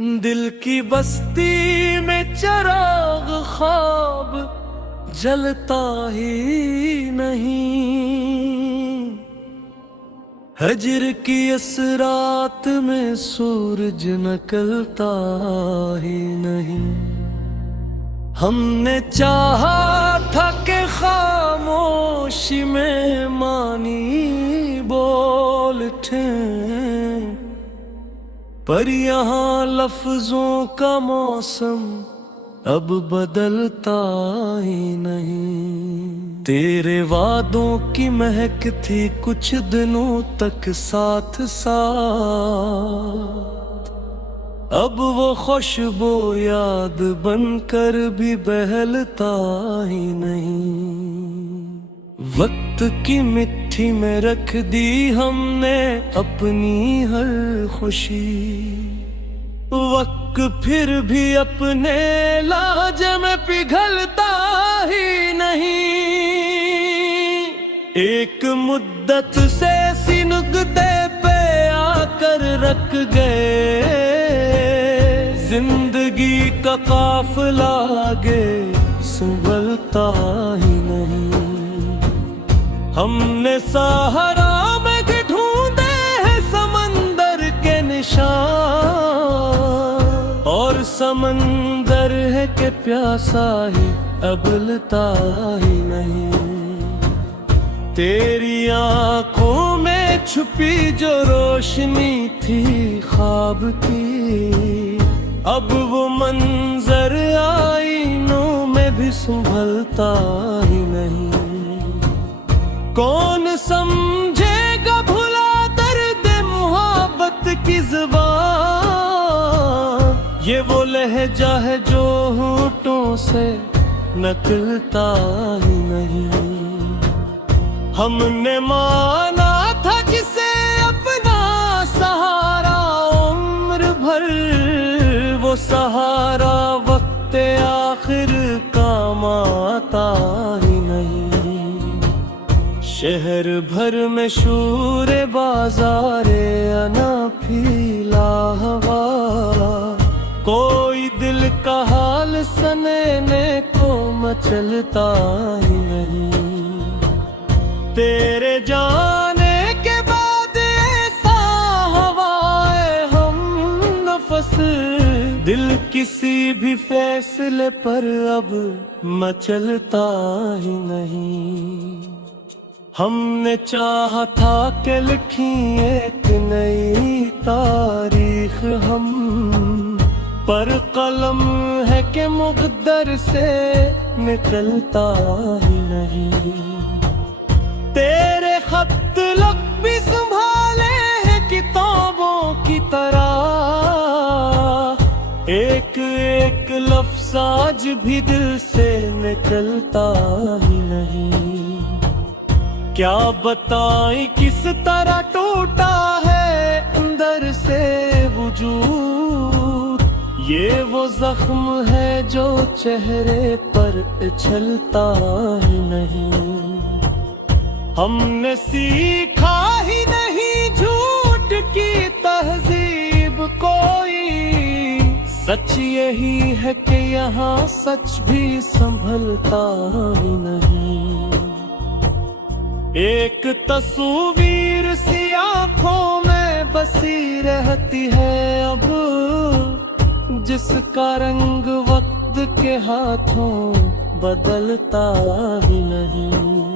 دل کی بستی میں چراغ خواب جلتا ہی نہیں، ہجر کی اس رات میں سورج نکلتا ہی نہیں۔ ہم نے چاہا تھا کہ خاموشی میں مانی بول اٹھیں، پر یہاں لفظوں کا موسم اب بدلتا ہی نہیں۔ تیرے وعدوں کی مہک تھی کچھ دنوں تک ساتھ ساتھ، اب وہ خوشبو یاد بن کر بھی بہلتا ہی نہیں۔ وقت کی مٹھی میں رکھ دی ہم نے اپنی ہر خوشی، وقت پھر بھی اپنے لہجے میں پگھلتا ہی نہیں۔ ایک مدت سے سی نقطے پہ آ کر رک گئے، زندگی کا قافلہ آگے سنبھلتا ہی نہیں۔ ہم نے صحرا میں ڈھونڈے ہیں سمندر کے نشان، اور سمندر ہے کہ پیاسا ہی ابلتا ہی نہیں۔ تیری آنکھوں میں چھپی جو روشنی تھی خواب کی، اب وہ منظر آئینوں میں بھی سنبھلتا ہی نہیں۔ کون سمجھے گا بھلا درد محبت کی زبان، یہ وہ لہجہ ہے جو ہونٹوں سے نکلتا ہی نہیں۔ ہم نے مانا تھا جسے اپنا سہارا عمر بھر، وہ سہارا وقت آخر کام آتا ہی نہیں۔ شہر بھر میں شور بازار انا پھیلا ہوا، کوئی دل کا حال سننے کو مچلتا ہی نہیں۔ تیرے جانے کے بعد ایسا ہوائے ہم نفس، دل کسی بھی فیصلے پر اب مچلتا ہی نہیں۔ ہم نے چاہا تھا کہ لکھیں ایک نئی تاریخ ہم، پر قلم ہے کہ مقدر سے نکلتا ہی نہیں۔ تیرے خط لکھ بھی سنبھالے ہیں کتابوں کی طرح، ایک ایک لفظ آج بھی دل سے نکلتا ہی نہیں۔ کیا بتائیں کس طرح ٹوٹا ہے اندر سے وجود، یہ وہ زخم ہے جو چہرے پر اچھلتا ہی نہیں۔ ہم نے سیکھا ہی نہیں جھوٹ کی تہذیب کوئی، سچ یہی ہے کہ یہاں سچ بھی سنبھلتا ہی نہیں۔ ایک تصویر سی آنکھوں میں بسی رہتی ہے اب، جس کا رنگ وقت کے ہاتھوں بدلتا ہی نہیں۔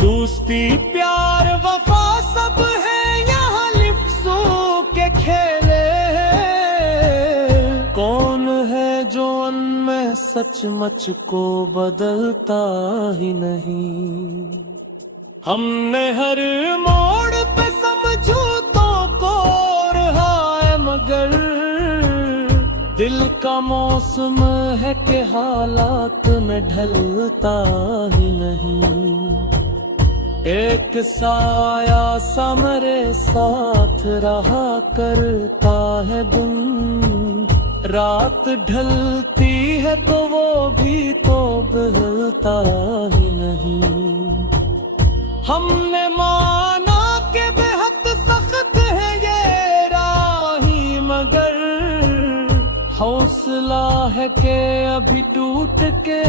دوستی پیار وفا سب ہے یہاں لفظوں کے کھیلے، کون ہے جو ان میں سچ مچ کو بدلتا ہی نہیں۔ ہم نے ہر موڑ پہ سمجھوتوں کو رہا ہے، مگر دل کا موسم ہے کہ حالات میں ڈھلتا ہی نہیں۔ ایک سایہ سا میرے ساتھ رہا کرتا ہے دن، رات ڈھلتی ہے تو وہ بھی تو بہلتا ہی نہیں۔ ہم نے مانا کہ بے حد سخت ہے یہ راہی، مگر حوصلہ ہے کہ ابھی ٹوٹ کے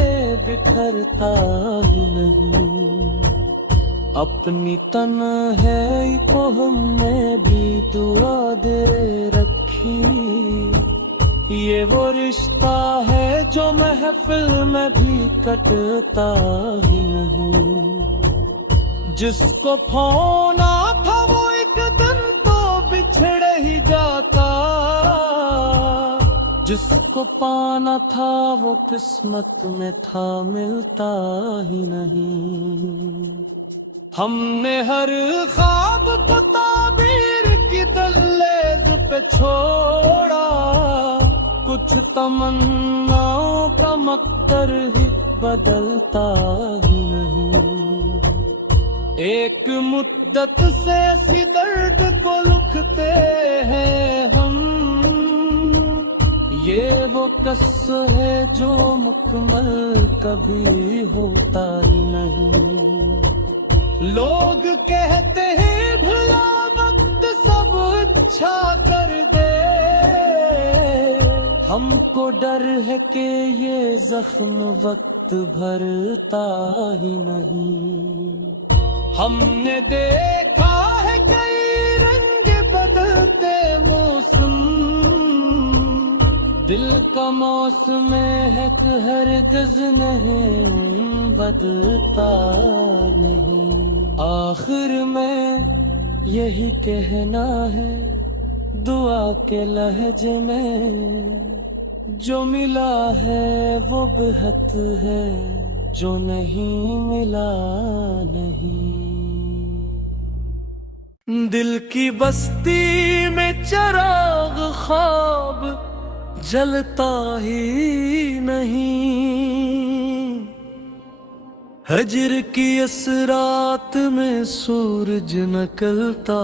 بکھرتا ہی نہیں، اپنی تنہائی کو ہم نے بھی دعا دے رکھی، یہ وہ رشتہ ہے جو محفل میں بھی کٹتا ہی نہیں، جس کو پھونا تھا وہ ایک دن تو بچھڑ ہی جاتا، جس کو پانا تھا وہ قسمت میں تھا ملتا ہی نہیں، ہم نے ہر خواب کو تعبیر کی دہلیز پہ چھوڑا، کچھ تمناؤں کا مقدر ہی بدلتا ہی نہیں، ایک مدت سے اسی درد کو لکھتے ہیں ہم، یہ وہ قص ہے جو مکمل کبھی ہوتا ہی نہیں، لوگ کہتے ہیں بھلا وقت سب اچھا کر دے، ہم کو ڈر ہے کہ یہ زخم وقت بھرتا ہی نہیں، ہم نے دیکھا ہے کئی رنگ بدلتے موسم، دل کا موسم ہے کہ ہرگز نہیں بدلتا نہیں، آخر میں یہی کہنا ہے دعا کے لہجے میں، جو ملا ہے وہ بہت ہے، جو نہیں ملا نہیں، دل کی بستی میں چراغ خواب جلتا ہی نہیں، ہجر کی اس رات میں سورج نکلتا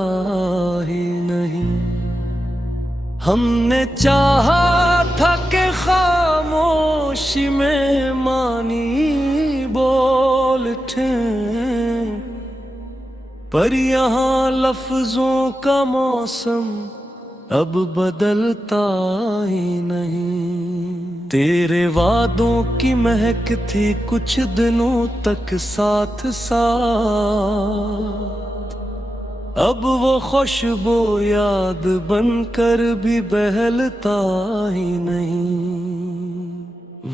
ہی نہیں، ہم نے چاہا تھا کہ خاموشی میں معنی بول اٹھیں، پر یہاں لفظوں کا موسم اب بدلتا ہی نہیں، تیرے وعدوں کی مہک تھی کچھ دنوں تک ساتھ ساتھ، اب وہ خوشبو یاد بن کر بھی بہلتا ہی نہیں،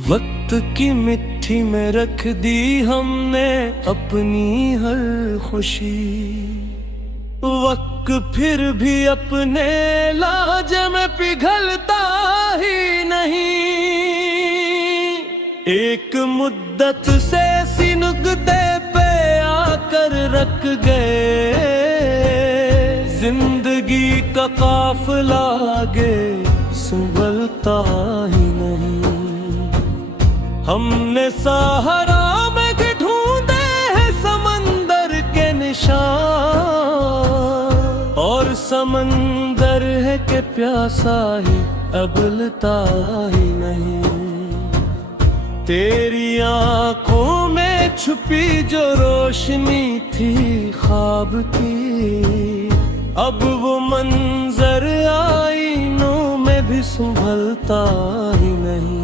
وقت کی مٹھی میں رکھ دی ہم نے اپنی ہر خوشی، وقت پھر بھی اپنے لاج میں پگھلتا ہی نہیں، ایک مدت سے سی نقطے پہ آ کر رک گئے، زندگی کا قافلہ آگے سنبھلتا ہی نہیں، ہم نے صحرا میں ڈھونڈے ہیں سمندر کے نشان، اور سمندر ہے کہ پیاسا ہی ابلتا ہی نہیں، تیری آنکھوں میں چھپی جو روشنی تھی خواب کی، اب وہ منظر آئینوں میں بھی سنبھلتا ہی نہیں،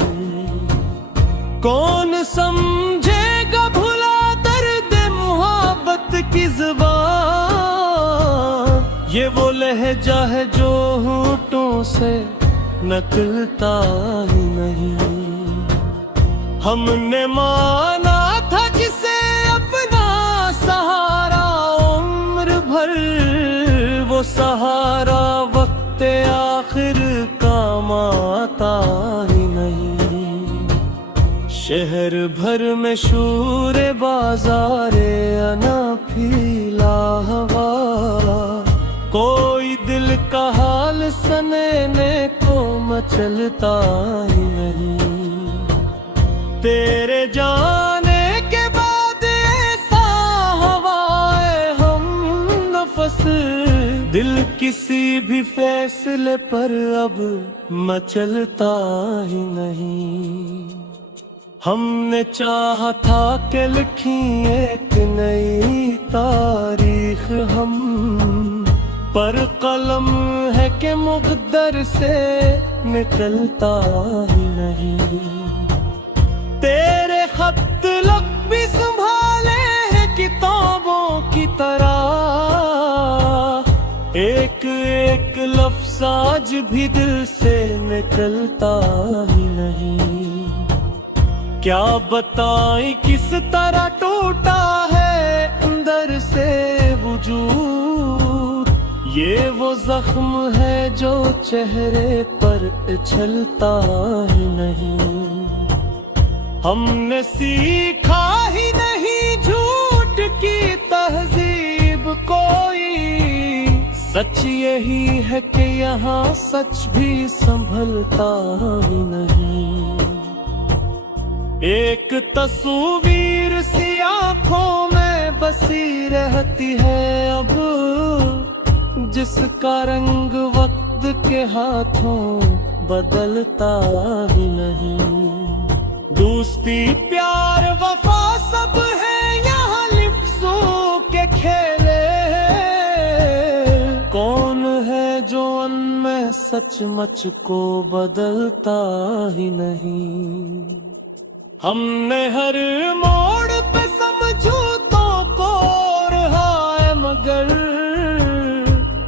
کون سمجھے گا بھلا درد محبت کی زبان، یہ وہ لہجہ ہے جو ہونٹوں سے نکلتا ہی نہیں، ہم نے مانا تھا جسے اپنا سہارا عمر بھر، وہ سہارا وقت آخر کام آتا ہی نہیں، شہر بھر میں شور بازار انا پھیلا ہوا، کوئی دل کا حال سننے کو مچلتا ہی نہیں، تیرے جانے کے بعد ایسا ہوائے ہم نفس، دل کسی بھی فیصلے پر اب مچلتا ہی نہیں، ہم نے چاہا تھا کہ لکھیں ایک نئی تاریخ ہم، پر قلم ہے کہ مقدر سے نکلتا ہی نہیں۔ تیرے خط لب بھی سنبھالے ہیں کتابوں کی طرح، ایک ایک لفظ آج بھی دل سے نکلتا ہی نہیں۔ کیا بتائیں کس طرح ٹوٹا ہے اندر سے وجود، یہ وہ زخم ہے جو چہرے پر اچھلتا ہی نہیں۔ ہم نے سیکھا ہی نہیں جھوٹ کی تہذیب کوئی، سچ یہی ہے کہ یہاں سچ بھی سنبھلتا ہی نہیں۔ ایک تصویر سی آنکھوں میں بسی رہتی ہے اب، جس کا رنگ وقت کے ہاتھوں بدلتا ہی نہیں۔ دوستی پیار وفا سب ہے یہاں لفظوں کے کھیلے، کون ہے جو ان میں سچ مچ کو بدلتا ہی نہیں۔ ہم نے ہر موڑ پہ سمجھوتوں کو رہا ہے، مگر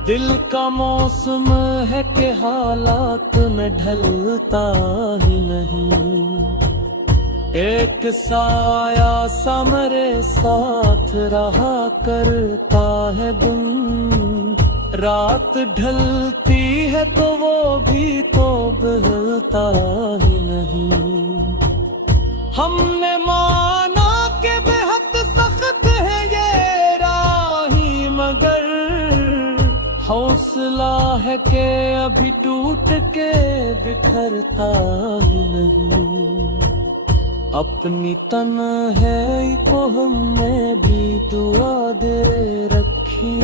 دل کا موسم ہے کہ حالات میں ڈھلتا ہی نہیں۔ ایک سایہ سا میرے ساتھ رہا کرتا ہے دن، رات ڈھلتی ہے تو وہ بھی تو بہلتا ہی نہیں۔ ہم نے مانا کہ بے حد سخت ہے یہ راہی، مگر حوصلہ ہے کہ ابھی ٹوٹ کے بکھرتا ہی نہیں۔ اپنی تنہائی کو ہم نے بھی دعا دے رکھی،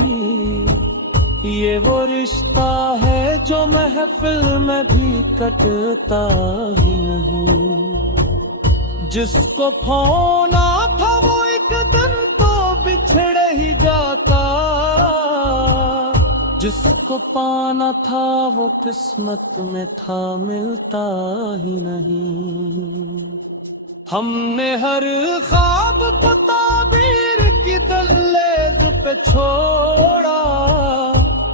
یہ وہ رشتہ ہے جو محفل میں بھی کٹتا ہی نہیں۔ جس کو پھونا تھا وہ ایک دن تو بچھڑ ہی جاتا، جس کو پانا تھا وہ قسمت میں تھا ملتا ہی نہیں۔ ہم نے ہر خواب کو تعبیر کی دہلیز پہ چھوڑا،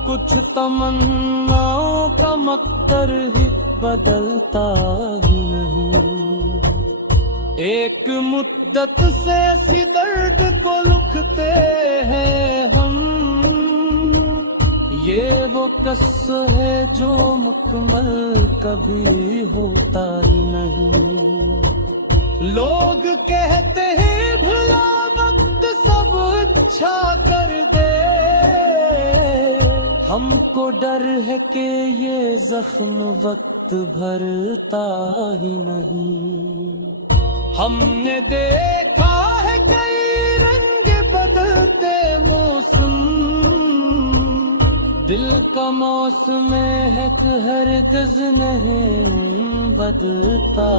کچھ تمناؤں کا مقدر ہی بدلتا ہی نہیں۔ ایک مدت سے اسی درد کو لکھتے ہیں ہم، یہ وہ قص ہے جو مکمل کبھی ہوتا ہی نہیں۔ لوگ کہتے ہیں بھلا وقت سب اچھا کر دے، ہم کو ڈر ہے کہ یہ زخم وقت بھرتا ہی نہیں۔ ہم نے دیکھا ہے کئی رنگ بدلتے موسم، دل کا موسم ہے کہ ہرگز نہیں بدلتا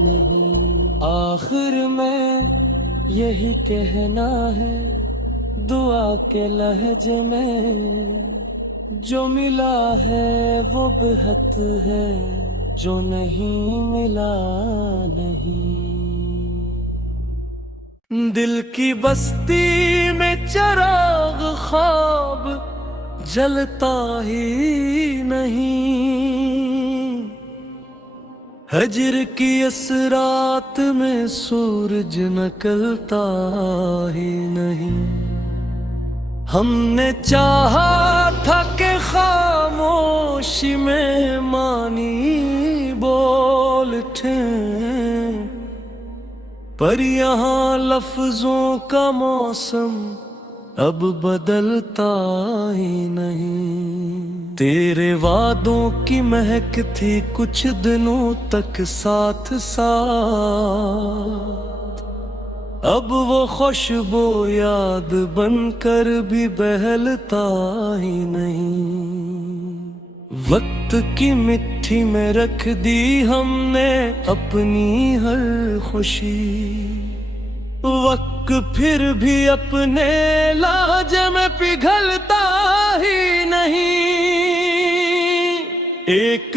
نہیں۔ آخر میں یہی کہنا ہے دعا کے لہجے میں، جو ملا ہے وہ بہت ہے، جو نہیں ملا نہیں۔ دل کی بستی میں چراغ خواب جلتا ہی نہیں، ہجر کی اس رات میں سورج نکلتا ہی نہیں۔ ہم نے چاہا تھا کہ خاموشی میں مانی بول اٹھیں، پر یہاں لفظوں کا موسم اب بدلتا ہی نہیں۔ تیرے وعدوں کی مہک تھی کچھ دنوں تک ساتھ ساتھ، اب وہ خوشبو یاد بن کر بھی بہلتا ہی نہیں۔ وقت کی مٹھی میں رکھ دی ہم نے اپنی ہر خوشی، وقت پھر بھی اپنے لہجے میں پگھلتا ہی نہیں۔ ایک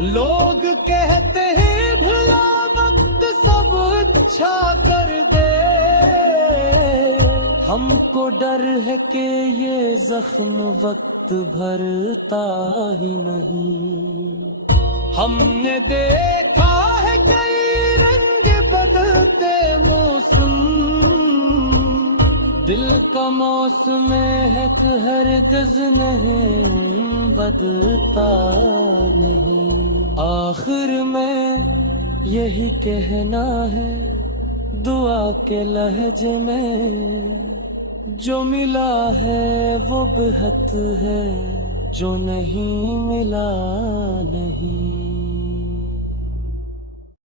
لوگ کہتے ہیں بھلا وقت سب اچھا کر دے، ہم کو ڈر ہے کہ یہ زخم وقت بھرتا ہی نہیں۔ ہم نے دیکھا ہے کئی رنگ بدلتے موسم، دل کا موسم مہک ہرگز نہیں بدلتا نہیں۔ آخر میں یہی کہنا ہے دعا کے لہجے میں، جو ملا ہے وہ بہت ہے، جو نہیں ملا نہیں۔